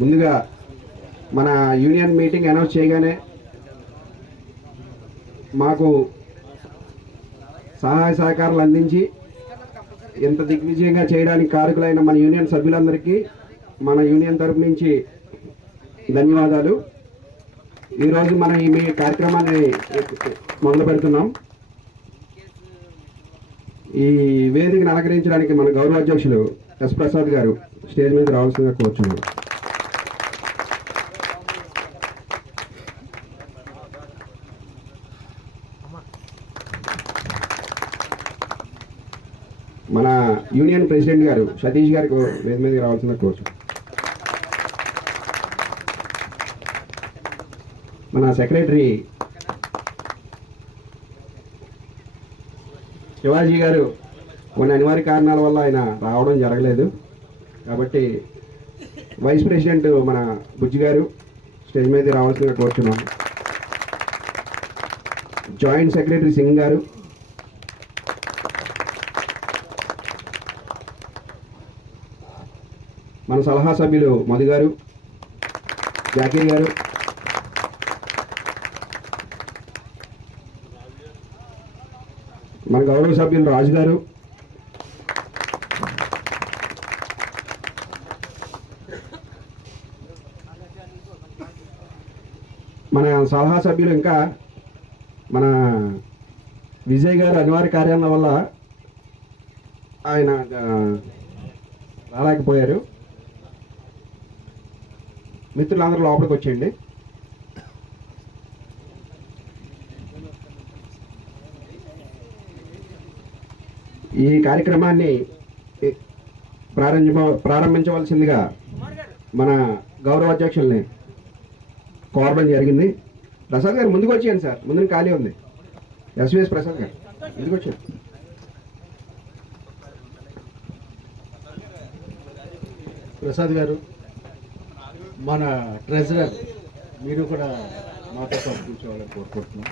ముందుగా మన union meeting announce చేయగానే మాకు సహాయ సహకారాలు అందించి ఇంత దిగ్విజయంగా చేయడానికి కారకులైన మన యూనియన్ సభ్యులందరికీ మన యూనియన్ తరపు నుంచి ధన్యవాదాలు. ఈరోజు మనం ఈ కార్యక్రమాన్ని మొదలు పెడుతున్నాం. ఈ వేదికను అలంకరించడానికి మన గౌరవ అధ్యక్షులు ఎస్ ప్రసాద్ గారు స్టేజ్ మీద రావాల్సిందిగా కోరుచున్నాం. మన యూనియన్ ప్రెసిడెంట్ గారు సతీష్ గారికి వేదిక మీద రావాల్సిందిగా కోరుచున్నాం. మన సెక్రటరీ శివాజీ గారు కొన్ని అనివార్య కారణాల వల్ల ఆయన రావడం జరగలేదు కాబట్టి వైస్ ప్రెసిడెంట్ మన బుజ్జి గారు స్టేజ్ మీద రావాల్సిందిగా కోరుచున్నాం. జాయింట్ సెక్రటరీ సింగ్ గారు, మన సలహా సభ్యులు మధు గారు, జాకీర్ గారు, మన గౌరవ సభ్యులు రాజు గారు, మన సలహా సభ్యులు ఇంకా మన విజయ్ గారు అనివార్య కార్యాల వల్ల ఆయన రాలేకపోయారు. మిత్రులందరూ లోపలికి వచ్చేయండి. ఈ కార్యక్రమాన్ని ప్రారంభించవలసిందిగా మన గౌరవ అధ్యక్షుల్ని కోరడం జరిగింది. ప్రసాద్ గారు ముందుకు వచ్చేయండి సార్, ముందు ఖాళీ ఉంది. ఎస్విఎస్ ప్రసాద్ గారు ముందుకు వచ్చారు. ప్రసాద్ గారు, మన ట్రెజరర్ మీరు కూడా మాతో కూర్చోవాలని కోరుకుంటున్నాం.